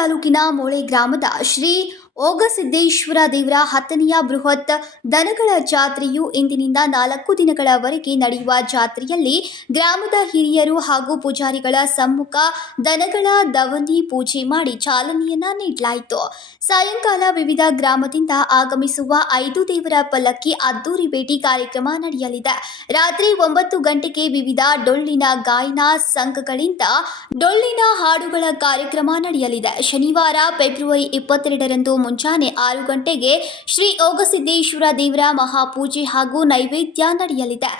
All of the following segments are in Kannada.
ತಾಲೂಕಿನ ಮೋಳೆ ಗ್ರಾಮದ ಶ್ರೀ ಓಗಸಿದ್ದೇಶ್ವರ ದೇವರ 10ನೆಯ ಬೃಹತ್ ದನಗಳ ಜಾತ್ರೆಯು ಇಂದಿನಿಂದ 4 ದಿನಗಳವರೆಗೆ ನಡೆಯುವ ಜಾತ್ರೆಯಲ್ಲಿ ಗ್ರಾಮದ ಹಿರಿಯರು ಹಾಗೂ ಪೂಜಾರಿಗಳ ಸಮ್ಮುಖ ದನಗಳ ದವನಿ ಪೂಜೆ ಮಾಡಿ ಚಾಲನೆಯನ್ನ ನೀಡಲಾಯಿತು. ಸಾಯಂಕಾಲ ವಿವಿಧ ಗ್ರಾಮದಿಂದ ಆಗಮಿಸುವ 5 ದೇವರ ಪಲ್ಲಕ್ಕಿ ಅದ್ದೂರಿ ಭೇಟಿ ಕಾರ್ಯಕ್ರಮ ನಡೆಯಲಿದೆ. ರಾತ್ರಿ 9 ಗಂಟೆಗೆ ವಿವಿಧ ಡೊಳ್ಳಿನ ಗಾಯನ ಸಂಘಗಳಿಂದ ಡೊಳ್ಳಿನ ಹಾಡುಗಳ ಕಾರ್ಯಕ್ರಮ ನಡೆಯಲಿದೆ. ಶನಿವಾರ ಫೆಬ್ರವರಿ 22ರಂದು ಮುಂಜಾನೆ 6 ಗಂಟೆಗೆ ಶ್ರೀ ಓಗಸಿದ್ದೇಶ್ವರ ದೇವರ ಮಹಾಪೂಜೆ ಹಾಗೂ ನೈವೇದ್ಯ ನಡೆಯಲಿದೆ.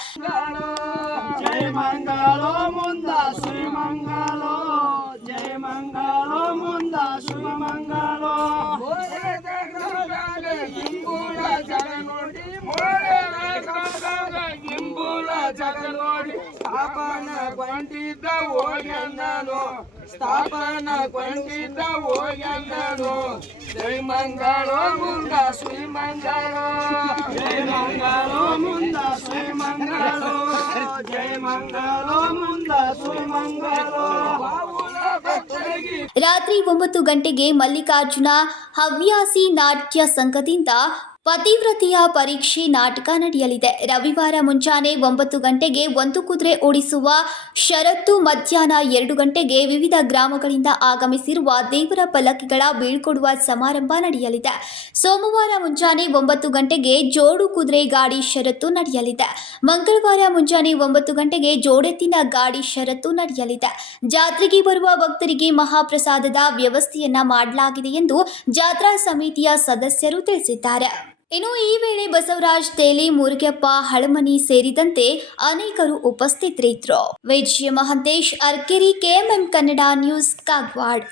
ಜಯ ಮಂಗಳೋ ಮುಂದ ಶ್ರೀ ಮಂಗಳೋ, ಜಯ ಮಂಗಳೋ ಮುಂದ ಶ್ರೀ ಮಂಗಳೋ. ಇಂಬುಳ ಜಗ ನೋಡಿ, ಇಂಬುಳ ಜಗ ನೋಡಿ, ಸ್ಥಾಪನ ಕೊಂಡಿದ್ದ ಹೋಗ್ಯಂದನು, ಸ್ಥಾಪನ ಕೊಂಡಿದ್ದ ಹೋಗ್ಯಂದನು. ಜಯ ಮಂಗಳೋ ಮುಂದ ಶ್ರೀ ಮಂಗಳೋ, ಜಯ ಮಂಗಳೋ ಮುಂದ ಶ್ರೀ ಮಂಗಳೋ, ಜಯ ಮಂಗಳೋ ಮುಂದ ಶ್ರೀ ಮಂಗಳೋ. ರಾತ್ರಿ 9 ಗಂಟೆಗೆ ಮಲ್ಲಿಕಾರ್ಜುನ ಹವ್ಯಾಸಿ ನಾಟ್ಯ ಸಂಘದಿಂದ ಪತಿವ್ರತೆಯ ಪರೀಕ್ಷೆ ನಾಟಕ ನಡೆಯಲಿದೆ. ರವಿವಾರ ಮುಂಜಾನೆ 9 ಗಂಟೆಗೆ 1 ಕುದುರೆ ಓಡಿಸುವ ಷರತ್ತು, ಮಧ್ಯಾಹ್ನ 2 ಗಂಟೆಗೆ ವಿವಿಧ ಗ್ರಾಮಗಳಿಂದ ಆಗಮಿಸಿರುವ ದೇವರ ಪಲ್ಲಕ್ಕಿಗಳ ಬೀಳ್ಕೊಡುವ ಸಮಾರಂಭ ನಡೆಯಲಿದೆ. ಸೋಮವಾರ ಮುಂಜಾನೆ 9 ಗಂಟೆಗೆ ಜೋಡು ಕುದುರೆ ಗಾಡಿ ಷರತ್ತು ನಡೆಯಲಿದೆ. ಮಂಗಳವಾರ ಮುಂಜಾನೆ 9 ಗಂಟೆಗೆ ಜೋಡೆತ್ತಿನ ಗಾಡಿ ಷರತ್ತು ನಡೆಯಲಿದೆ. ಜಾತ್ರೆಗೆ ಬರುವ ಭಕ್ತರಿಗೆ ಮಹಾಪ್ರಸಾದದ ವ್ಯವಸ್ಥೆಯನ್ನ ಮಾಡಲಾಗಿದೆ ಎಂದು ಜಾತ್ರಾ ಸಮಿತಿಯ ಸದಸ್ಯರು ತಿಳಿಸಿದ್ದಾರೆ. ಇನ್ನು ಈ ವೇಳೆ ಬಸವರಾಜ್ ತೇಲಿ, ಮುರುಗಪ್ಪ ಹಳಮನಿ ಸೇರಿದಂತೆ ಅನೇಕರು ಉಪಸ್ಥಿತರಿದ್ದರು. ವಿಜಯ ಮಹಂತೇಶ್, ಅರ್ಕೆರಿ, KMM ಕನ್ನಡ ನ್ಯೂಸ್, ಕಾಗವಾಡ.